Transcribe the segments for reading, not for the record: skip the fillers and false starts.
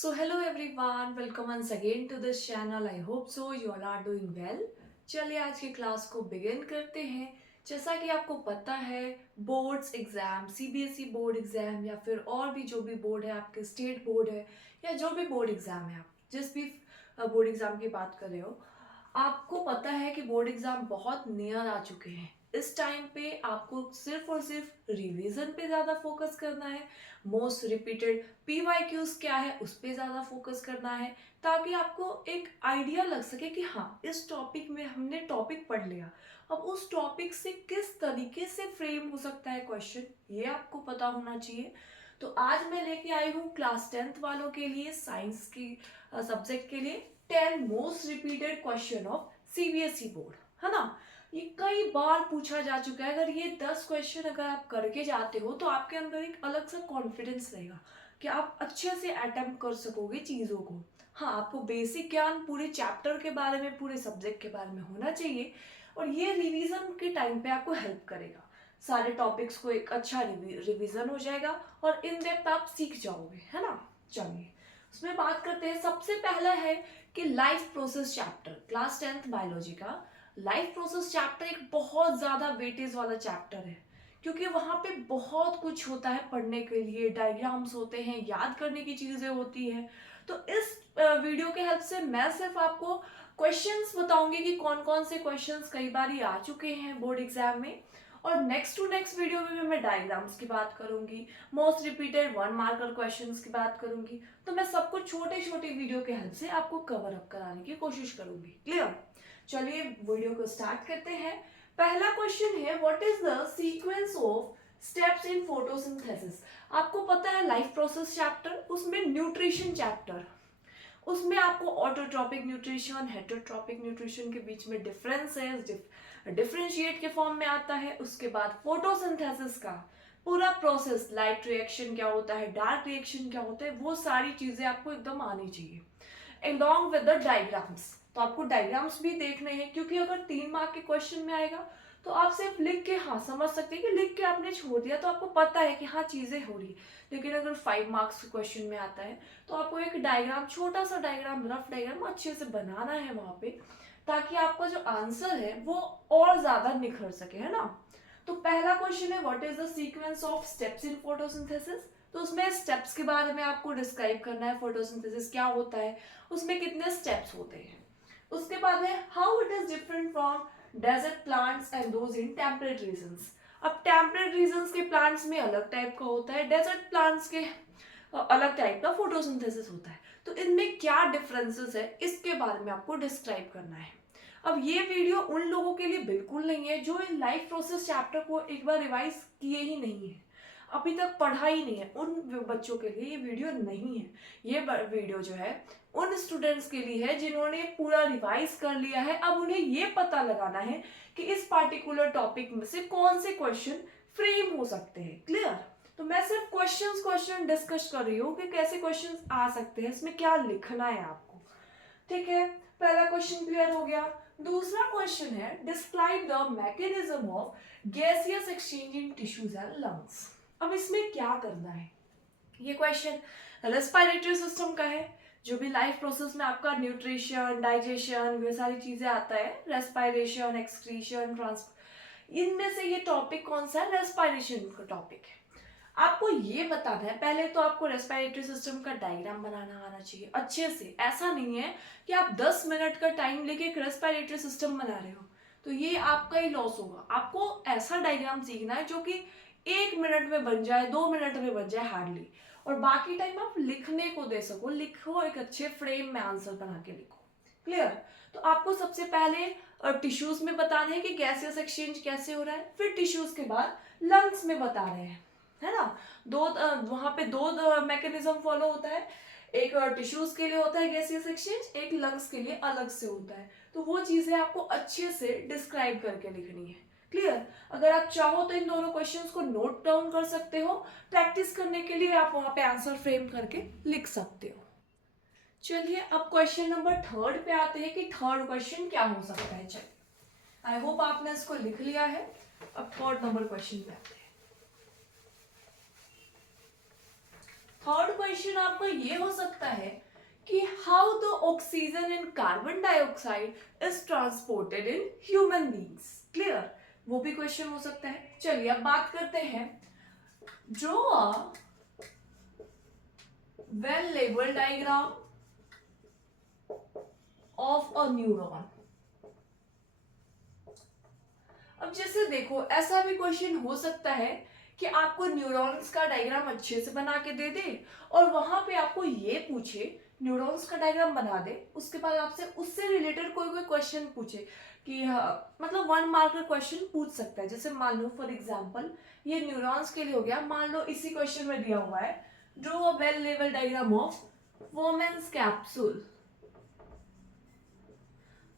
So hello everyone, welcome once again to this channel. I hope so you all are doing well. चलिए आज की class को begin करते हैं। जैसा कि आपको पता है, boards exam, CBSE board exam या फिर और भी जो भी बोर्ड है, आपके स्टेट बोर्ड है या जो भी बोर्ड एग्जाम है, आप जिस भी बोर्ड एग्जाम की बात कर रहे हो, आपको पता है कि बोर्ड एग्जाम बहुत नियर आ चुके हैं। इस टाइम पे आपको सिर्फ और सिर्फ रिवीजन पे ज़्यादा फोकस करना है। मोस्ट रिपीटेड पीवाईक्यूज क्या है उस पे ज़्यादा फोकस करना है, ताकि आपको एक आइडिया लग सके कि हाँ, इस टॉपिक में हमने टॉपिक पढ़ लिया, अब उस टॉपिक से किस तरीके से फ्रेम हो सकता है क्वेश्चन, ये आपको पता होना चाहिए। तो आज मैं लेके आई हूँ क्लास 10th वालों के लिए, साइंस की सब्जेक्ट के लिए 10 most repeated question of CBSE board, है ना। ये कई बार पूछा जा चुका है। अगर ये 10 क्वेश्चन अगर आप करके जाते हो तो आपके अंदर एक अलग सा कॉन्फिडेंस रहेगा कि आप अच्छे से अटेम्प्ट कर सकोगे चीज़ों को। हाँ, आपको बेसिक ज्ञान पूरे चैप्टर के बारे में, पूरे सब्जेक्ट के बारे में होना चाहिए, और ये रिवीजन के टाइम पे आपको हेल्प करेगा। सारे टॉपिक्स को एक अच्छा रिवीजन हो जाएगा और इन डेप्थ आप सीख जाओगे, है ना। चलिए उसमें बात करते हैं। सबसे पहला है कि life process chapter, class 10th biology का लाइफ प्रोसेस चैप्टर एक बहुत ज़्यादा वेटेज वाला चैप्टर है, क्योंकि वहाँ पे बहुत कुछ होता है पढ़ने के लिए, डायग्राम्स होते हैं, याद करने की चीज़ें होती हैं। तो इस वीडियो के हेल्प से मैं सिर्फ आपको क्वेश्चंस बताऊंगी कि कौन कौन से क्वेश्चंस कई बार ही आ चुके हैं बोर्ड एग्जाम में, और नेक्स्ट टू नेक्स्ट वीडियो में भी मैं डायग्राम्स की बात करूंगी, मोस्ट रिपीटेड 1 मार्कर क्वेश्चंस की बात करूंगी। तो मैं सब कुछ छोटे छोटे वीडियो के हेल्प से आपको कवर अप कराने की कोशिश करूंगी। क्लियर? चलिए वीडियो को स्टार्ट करते हैं। पहला क्वेश्चन है, what is the sequence of steps in photosynthesis. आपको पता है लाइफ प्रोसेस चैप्टर, उसमें न्यूट्रिशन चैप्टर, उसमें आपको ऑटोट्रॉपिक न्यूट्रिशन, हेटरोट्रॉपिक न्यूट्रिशन के बीच में डिफरेंस है, डिफरेंशिएट के फॉर्म में आता है। उसके बाद फोटोसिंथेसिस का पूरा प्रोसेस, लाइट रिएक्शन क्या होता है, डार्क रिएक्शन क्या होता है, वो सारी चीजें आपको एकदम आनी चाहिए, along with the diagrams। तो आपको डायग्राम्स भी देखने हैं, क्योंकि अगर 3 मार्क के क्वेश्चन में आएगा तो आप सिर्फ लिख के हाँ समझ सकते हैं कि लिख के आपने छोड़ दिया तो आपको पता है कि हाँ चीजें हो रही है। लेकिन अगर 5 मार्क्स क्वेश्चन में आता है तो आपको एक डायग्राम, छोटा सा डायग्राम, रफ डायग्राम अच्छे से बनाना है वहां पे, ताकि आपका जो आंसर है वो और ज्यादा निखर सके, है ना। तो पहला क्वेश्चन है, what is the sequence of steps in photosynthesis. तो उसमें स्टेप्स के बारे में आपको डिस्क्राइब करना है, फोटोसिंथेसिस क्या होता है, उसमें कितने स्टेप्स होते हैं। उसके बाद है, how it is different from desert plants and those in temperate regions. अब टेम्परेट रीजन्स के प्लांट्स में अलग टाइप का होता है, डेजर्ट प्लांट्स के अलग टाइप का फोटोसिंथेसिस होता है। तो इनमें क्या डिफरेंसेस है, इसके बारे में आपको डिस्क्राइब करना है। अब ये वीडियो उन लोगों के लिए बिल्कुल नहीं है जो इन लाइफ प्रोसेस चैप्टर को एक बार रिवाइज किए ही नहीं है, अभी तक पढ़ा ही नहीं है, उन बच्चों के लिए ये वीडियो नहीं है। ये वीडियो जो है उन स्टूडेंट्स के लिए है जिन्होंने पूरा रिवाइज कर लिया है। अब उन्हें ये पता लगाना है कि इस पार्टिकुलर टॉपिक में से कौन से क्वेश्चन फ्रेम हो सकते हैं। क्लियर? तो मैं सिर्फ क्वेश्चन डिस्कस कर रही हूँ कि कैसे क्वेश्चन आ सकते हैं, इसमें क्या लिखना है आपको। ठीक है, पहला क्वेश्चन क्लियर हो गया। दूसरा क्वेश्चन है, describe the mechanism of gaseous exchange in tissues and lungs. अब इसमें क्या करना है, ये क्वेश्चन रेस्पिरेटरी सिस्टम का है। जो भी लाइफ प्रोसेस में आपका न्यूट्रिशन, डाइजेशन, ये सारी चीजें आता है, रेस्पिरेशन, एक्सक्रीशन, ट्रांस, इनमें से ये टॉपिक कौन सा है, रेस्पिरेशन का टॉपिक है। आपको ये बताना है, पहले तो आपको रेस्पिरेटरी सिस्टम का डायग्राम बनाना आना चाहिए अच्छे से। ऐसा नहीं है कि आप 10 मिनट का टाइम लेके एक रेस्पिरेटरी सिस्टम बना रहे हो, तो ये आपका ही लॉस होगा। आपको ऐसा डायग्राम सीखना है जो कि 1 मिनट में बन जाए, 2 मिनट में बन जाए हार्डली, और बाकी टाइम आप लिखने को दे सको। लिखो एक अच्छे फ्रेम में, आंसर बना के लिखो। क्लियर? तो आपको सबसे पहले टिश्यूज में बताना है कि गैसियस एक्सचेंज कैसे हो रहा है, फिर टिश्यूज के बाद लंग्स में बता रहे हैं, है ना। दो वहां पे दो मैकेनिज्म फॉलो होता है, एक टिश्यूज के लिए होता है गैसियस एक्सचेंज, एक लंग्स के लिए अलग से होता है। तो वो चीजें आपको अच्छे से डिस्क्राइब करके लिखनी है। क्लियर? अगर आप चाहो तो इन दोनों क्वेश्चंस को नोट डाउन कर सकते हो, प्रैक्टिस करने के लिए आप वहां पे आंसर फ्रेम करके लिख सकते हो। चलिए अब क्वेश्चन नंबर 3 पे आते हैं कि थर्ड क्वेश्चन क्या हो सकता है। चलिए, आई होप आपने इसको लिख लिया है। अब 3rd नंबर क्वेश्चन पे आते हैं। थर्ड क्वेश्चन आपका ये हो सकता है कि how the oxygen in carbon dioxide is transported in human beings. Clear, वो भी क्वेश्चन हो सकता है। चलिए अब बात करते हैं, draw a well labelled diagram of a neuron. अब जैसे देखो, ऐसा भी क्वेश्चन हो सकता है कि आपको न्यूरॉन्स का डायग्राम अच्छे से बना के दे दे और वहां पे आपको ये पूछे, न्यूरॉन्स का डायग्राम बना दे, उसके बाद आपसे उससे रिलेटेड कोई कोई क्वेश्चन पूछे कि मतलब 1 मार्क का क्वेश्चन पूछ सकता है। जैसे मान लो फॉर एग्जांपल ये न्यूरॉन्स के लिए हो गया, मान लो इसी क्वेश्चन में दिया हुआ है draw a well level diagram of women's capsule.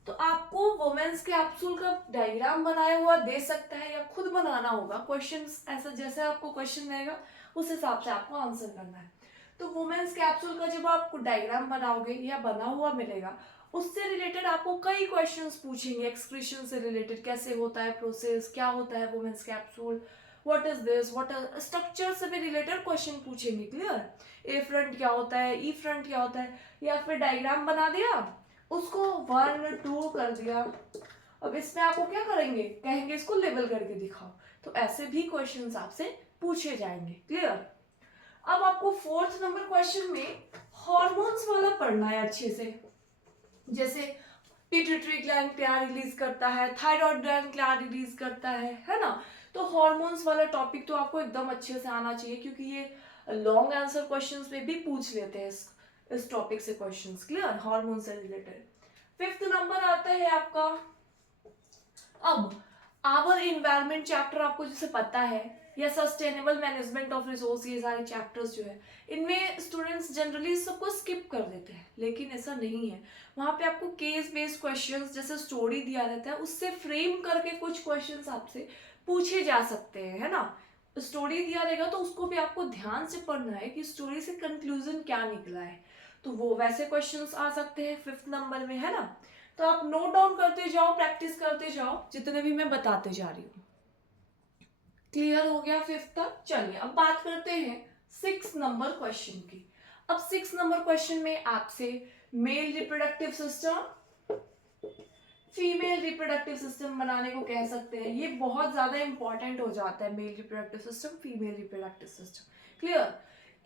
तो आपको वुमेन्स कैप्सूल का डायग्राम बनाया हुआ दे सकता है या खुद बनाना होगा। क्वेश्चंस ऐसा जैसे आपको क्वेश्चन रहेगा उस हिसाब से आपको आंसर करना है। तो वुमेन्स कैप्सूल का जब आप डायग्राम बनाओगे या बना हुआ मिलेगा, उससे रिलेटेड आपको कई क्वेश्चंस पूछेंगे। एक्सक्रीशन से रिलेटेड कैसे होता है प्रोसेस, क्या होता है Bowman's capsule, what is this, what structure से भी रिलेटेड क्वेश्चन पूछेंगे। क्लियर, ए फ्रंट क्या होता है, ई फ्रंट क्या होता है, या फिर डायग्राम बना दिया उसको 1 2 कर दिया, अब इसमें आपको क्या करेंगे, कहेंगे इसको लेबल करके दिखाओ। तो ऐसे भी क्वेश्चंस आपसे पूछे जाएंगे। क्लियर, अब आपको फोर्थ नंबर क्वेश्चन में हॉर्मोन्स वाला पढ़ना है अच्छे से। जैसे पिट्यूटरी ग्लैंड क्या रिलीज करता है, थायराइड ग्लैंड क्या रिलीज करता है ना। तो हॉर्मोन्स वाला टॉपिक तो आपको एकदम अच्छे से आना चाहिए, क्योंकि ये लॉन्ग आंसर क्वेश्चंस में भी पूछ लेते हैं इस टॉपिक से क्वेश्चंस। क्लियर, हार्मोन से रिलेटेड। फिफ्थ नंबर आता है आपका, अब आवर इन्वायरमेंट चैप्टर आपको जैसे पता है, या सस्टेनेबल मैनेजमेंट ऑफ रिसोर्स, ये सारे चैप्टर्स जो है इनमें स्टूडेंट्स जनरली सबको स्किप कर देते हैं, लेकिन ऐसा नहीं है। वहां पे आपको केस बेस्ड क्वेश्चंस जैसे स्टोरी दिया रहता है, उससे फ्रेम करके कुछ क्वेश्चंस आपसे पूछे जा सकते हैं, है ना। स्टोरी दिया रहेगा तो उसको भी आपको ध्यान से पढ़ना है कि स्टोरी से कंक्लूजन क्या निकला है। तो वो वैसे क्वेश्चंस आ सकते हैं फिफ्थ नंबर में, है ना। तो आप नोट डाउन करते जाओ, प्रैक्टिस करते जाओ, जितने भी मैं बताते जा रही हूँ। क्लियर हो गया फिफ्थ तक। चलिए अब बात करते हैं 6 नंबर क्वेश्चन की। अब 6 नंबर क्वेश्चन में आपसे male reproductive system, female reproductive system बनाने को कह सकते हैं। ये बहुत ज्यादा इंपॉर्टेंट हो जाता है, male reproductive system, female reproductive system. Clear,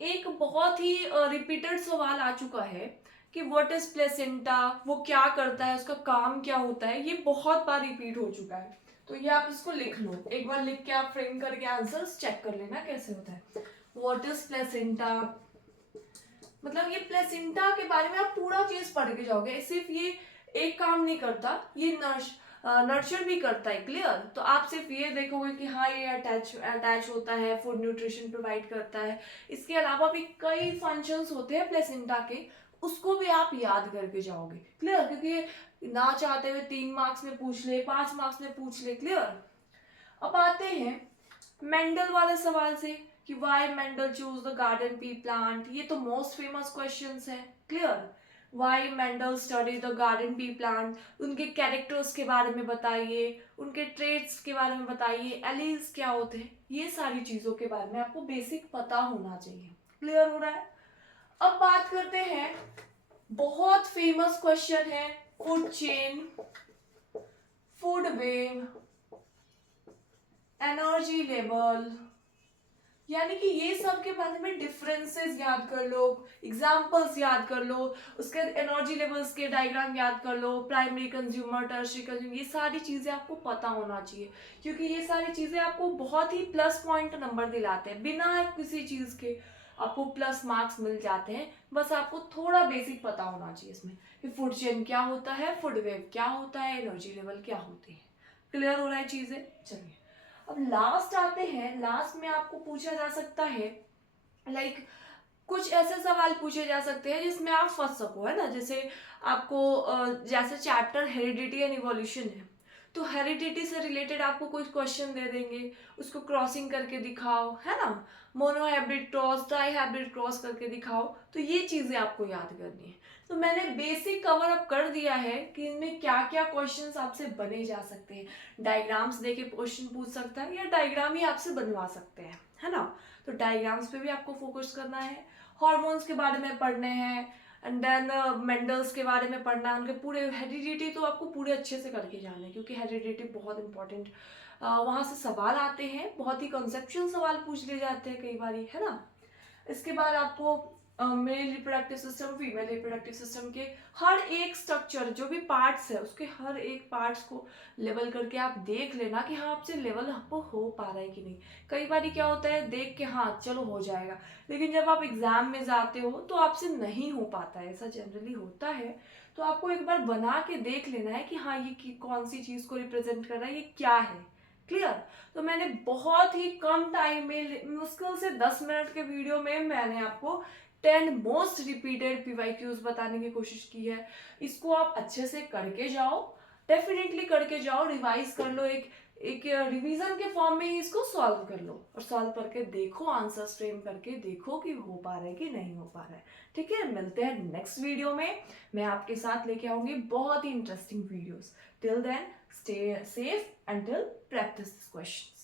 एक बहुत ही रिपीटेड सवाल आ चुका है कि व्हाट इज प्लेसेंटा, वो क्या करता है, उसका काम क्या होता है। ये बहुत बार रिपीट हो चुका है, तो ये आप इसको लिख लो, एक बार लिख के आप फ्रेम करके आंसर्स चेक कर लेना कैसे होता है। व्हाट इज प्लेसेंटा, मतलब ये प्लेसेंटा के बारे में आप पूरा चीज पढ़ के जाओगे। सिर्फ ये एक काम नहीं करता, ये नर्चर भी करता है। क्लियर, तो आप सिर्फ ये देखोगे कि हाँ ये अटैच होता है, फूड न्यूट्रिशन प्रोवाइड करता है। इसके अलावा भी कई फंक्शंस होते हैं प्लेसेंटा के, उसको भी आप याद करके जाओगे। क्लियर, क्योंकि ये ना चाहते हुए 3 मार्क्स में पूछ ले, 5 मार्क्स में पूछ ले। क्लियर, अब आते हैं मेंडल वाले सवाल से कि why Mendel choose the garden pea plant. ये तो मोस्ट फेमस क्वेश्चंस है। Clear, why Mendel study the garden pea plant, उनके कैरेक्टर्स के बारे में बताइए, उनके ट्रेट्स के बारे में बताइए, एलील्स क्या होते हैं, ये सारी चीजों के बारे में आपको बेसिक पता होना चाहिए। क्लियर हो रहा है। अब बात करते हैं, बहुत फेमस क्वेश्चन है, food chain, food web, energy level, यानी कि ये सब के बारे में डिफरेंसेस याद कर लो, एग्जांपल्स याद कर लो, उसके एनर्जी लेवल्स के डायग्राम याद कर लो, प्राइमरी कंज्यूमर, टर्शियरी कंज्यूमर, ये सारी चीजें आपको पता होना चाहिए, क्योंकि ये सारी चीजें आपको बहुत ही प्लस पॉइंट नंबर दिलाते हैं। बिना किसी चीज के आपको प्लस मार्क्स मिल जाते हैं, बस आपको थोड़ा बेसिक पता होना चाहिए इसमें कि फूड चेन क्या होता है, फूड वेव क्या होता है, एनर्जी लेवल क्या होती है। क्लियर हो रहा है चीजें। चलिए अब लास्ट आते हैं, लास्ट में आपको पूछा जा सकता है कुछ ऐसे सवाल पूछे जा सकते हैं जिसमें आप फंस सको, है ना। जैसे आपको जैसे चैप्टर हेरिडिटी एंड इवोल्यूशन है, तो हेरिडिटी से रिलेटेड आपको कुछ क्वेश्चन दे देंगे, उसको क्रॉसिंग करके दिखाओ, है ना। मोनोहाइब्रिड क्रॉस, डाईहाइब्रिड क्रॉस करके दिखाओ, तो ये चीजें आपको याद करनी है। तो मैंने बेसिक कवर अप कर दिया है कि इनमें क्या क्या क्वेश्चंस आपसे बने जा सकते हैं। डायग्राम्स देके क्वेश्चन पूछ सकता है, या डायग्राम ही आपसे बनवा सकते हैं, है ना। तो डायग्राम्स पे भी आपको फोकस करना है, हार्मोन्स के बारे में पढ़ने हैं, एंड देन मेंडल्स के बारे में पढ़ना है, उनके पूरे हेरिडिटी तो आपको पूरे अच्छे से करके जाना है, क्योंकि हेरिडिटी बहुत इंपॉर्टेंट, वहाँ से सवाल आते हैं, बहुत ही कॉन्सेप्चुअल सवाल पूछ लिए जाते हैं कई बार, है ना। इसके बाद आपको male reproductive system, female reproductive system के हर एक स्ट्रक्चर, जो भी पार्ट्स है उसके हर एक पार्ट्स को लेवल करके आप देख लेना कि हाँ आपसे लेवल आपको हो पा रहा है कि नहीं। कई बार क्या होता है, देख के हाँ चलो हो जाएगा, लेकिन जब आप एग्जाम में जाते हो तो आपसे नहीं हो पाता है, ऐसा जनरली होता है। तो आपको एक बार बना के देख लेना है कि हाँ ये कौन सी चीज को रिप्रेजेंट कर रहा है, ये क्या है। क्लियर। तो मैंने बहुत ही कम टाइम में, मुश्किल से 10 मिनट के वीडियो में मैंने आपको 10 मोस्ट रिपीटेड पीवाईक्यूज बताने की कोशिश की है। इसको आप अच्छे से करके जाओ, डेफिनेटली करके जाओ, रिवाइज कर लो, एक एक रिवीजन के फॉर्म में ही इसको सॉल्व कर लो, और सॉल्व करके देखो, आंसर्स फ्रेम करके देखो कि हो पा रहा है कि नहीं हो पा रहा है। ठीक है, मिलते हैं नेक्स्ट वीडियो में। मैं आपके साथ लेके आऊंगी बहुत ही interesting videos. Till then, stay safe until practice this question.